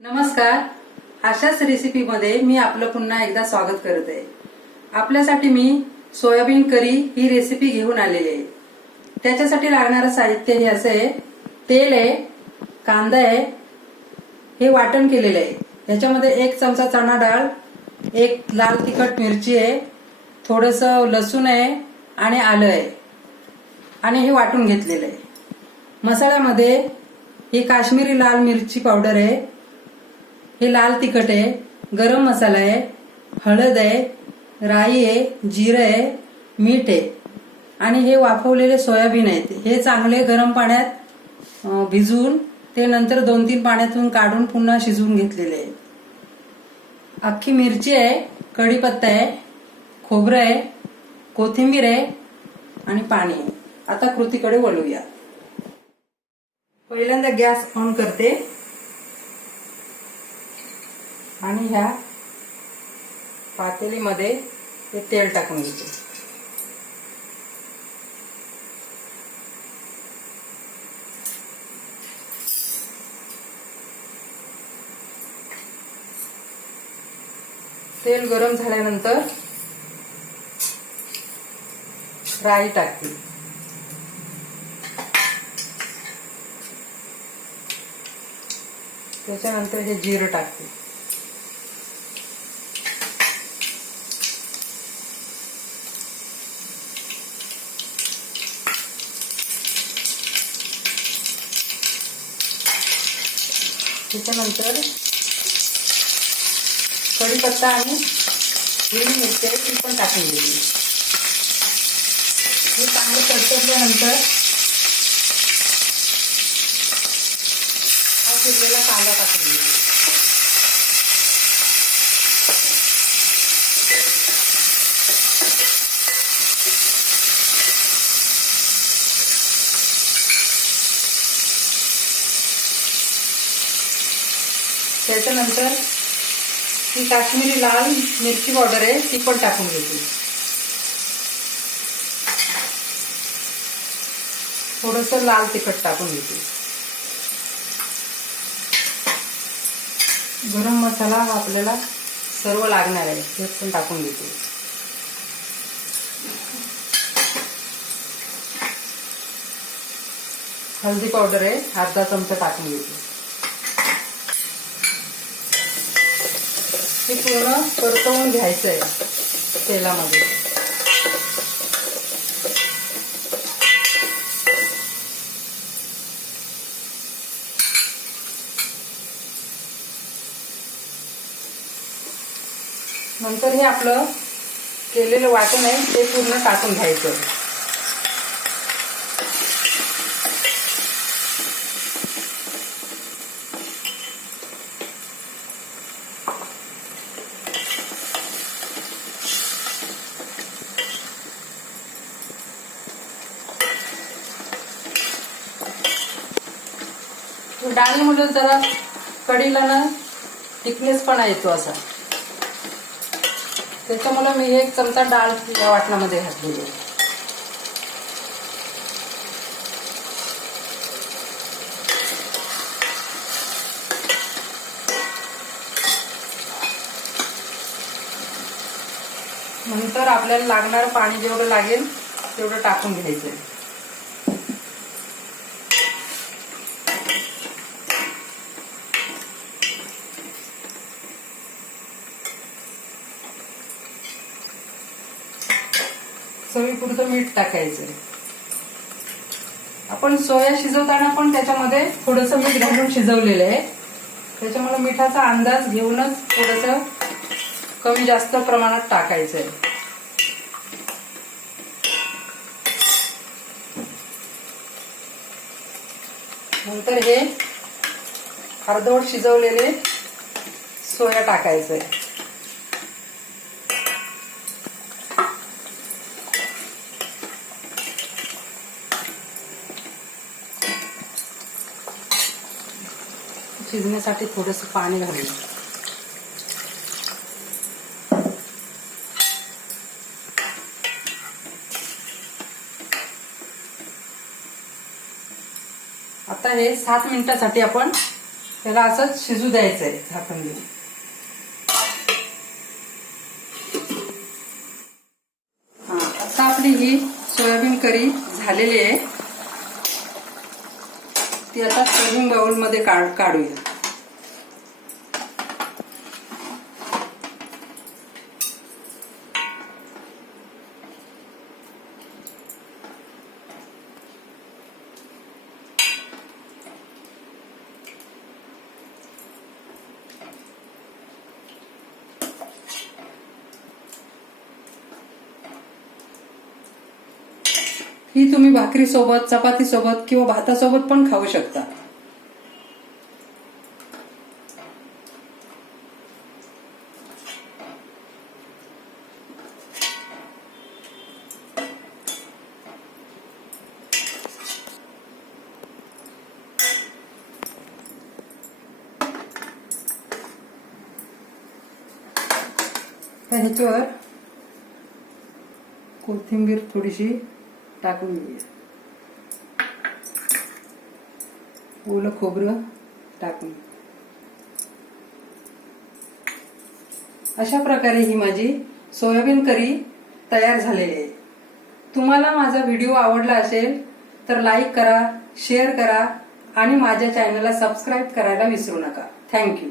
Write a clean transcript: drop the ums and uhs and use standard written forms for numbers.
नमस्कार. आशाच रेसिपीमध्ये मी आपलं पुन्हा एकदा स्वागत करत आहे. आपल्यासाठी मी सोयाबीन करी ही रेसिपी घेऊन आलेली आहे. त्याच्यासाठी लागणारं साहित्य हे असं आहे. तेल आहे, कांदा आहे, हे वाटण केलेलं आहे. याच्यामध्ये 1 चमचा चणा डाळ, 1 लाल तिखट मिरची आहे, थोडंसं लसूण आहे आणि आलं आहे आणि हे वाटून घेतलेलं आहे. मसाल्यामध्ये ही काश्मीरी लाल मिरची पावडर आहे, हे लाल तिखट आहे, गरम मसाला आहे, हळद आहे, राई आहे, जिरं आहे, मीठ आहे आणि हे वाफवलेले सोयाबीन आहेत. हे चांगले गरम पाण्यात भिजवून ते नंतर 2-3 पाण्यातून काढून पुन्हा शिजवून घेतलेले आहे. अख्खी मिरची आहे, कढीपत्ता आहे, खोबरं आहे, कोथिंबीर आहे आणि पाणी आहे. आता कृतीकडे वळूया. पहिल्यांदा गॅस ऑन करते आणि ह्या पातेलीमध्ये ते तेल टाकून घेते. तेल गरम झाल्यानंतर राई टाकते. त्याच्यानंतर हे जिरं टाकते. त्याच्यानंतर कढीपत्ता आणि हिरवी मिरची ती पण टाकून घ्यायची. हे चांगलं तडतडल्यानंतर हा चिरलेला कांदा टाकून घ्यायचा. त्याच्यानंतर ही काश्मीरी लाल मिरची पावडर आहे ती पण टाकून घेते. थोडंसं लाल तिखट टाकून घेते. गरम मसाला आपल्याला सर्व लागणार आहे ते पण टाकून घेते. हळदी पावडर आहे अर्धा चमचा टाकून घेते. हे पूर्ण परतवून घ्यायचं आहे तेलामध्ये. नंतर हे आपलं केलेलं वाटण आहे ते पूर्ण टाकून घ्यायचं. डाळीमुळे जरा कढीला ना थिकनेसपणा येतो असा. त्याच्यामुळे मी 1 चमचा डाळ या वाटणामध्ये घातलेली आहे. नंतर आपल्याला लागणारं पाणी जेवढं लागेल तेवढं टाकून घ्यायचं. चवीपुरतं मीठ टाकायचं. आपण सोया शिजवताना पण त्याच्यामध्ये थोडंसं मीठ घालून शिजवलेलं आहे. त्याच्यामुळे मिठाचा अंदाज घेऊनच थोडंसं कमी जास्त प्रमाणात टाकायचं आहे. नंतर हे अर्धवट शिजवलेले सोया टाकायचं आहे. शिजण्यासाठी थोडंसं पाणी घालायचं. आता हे 7 मिनिटासाठी आपण त्याला असंच शिजू द्यायचंय झाकण देऊन. आता आपली ही सोयाबीन करी झालेली आहे. ती आता सर्विंग बाउल मध्ये काढूया. ही तुम्ही भाकरी सोबत, चपाती सोबत किंवा भातासोबत पण खाऊ शकता. ह्याच्यावर कोथिंबीर थोडीशी टाकून घेऊया. ओलं खोबरं टाकून. अशा प्रकारे ही माझी सोयाबीन करी तयार झालेली आहे. तुम्हाला माझा व्हिडिओ आवडला असेल तर लाईक करा, शेअर करा आणि माझ्या चॅनलला सबस्क्राईब करायला विसरू नका. थँक्यू.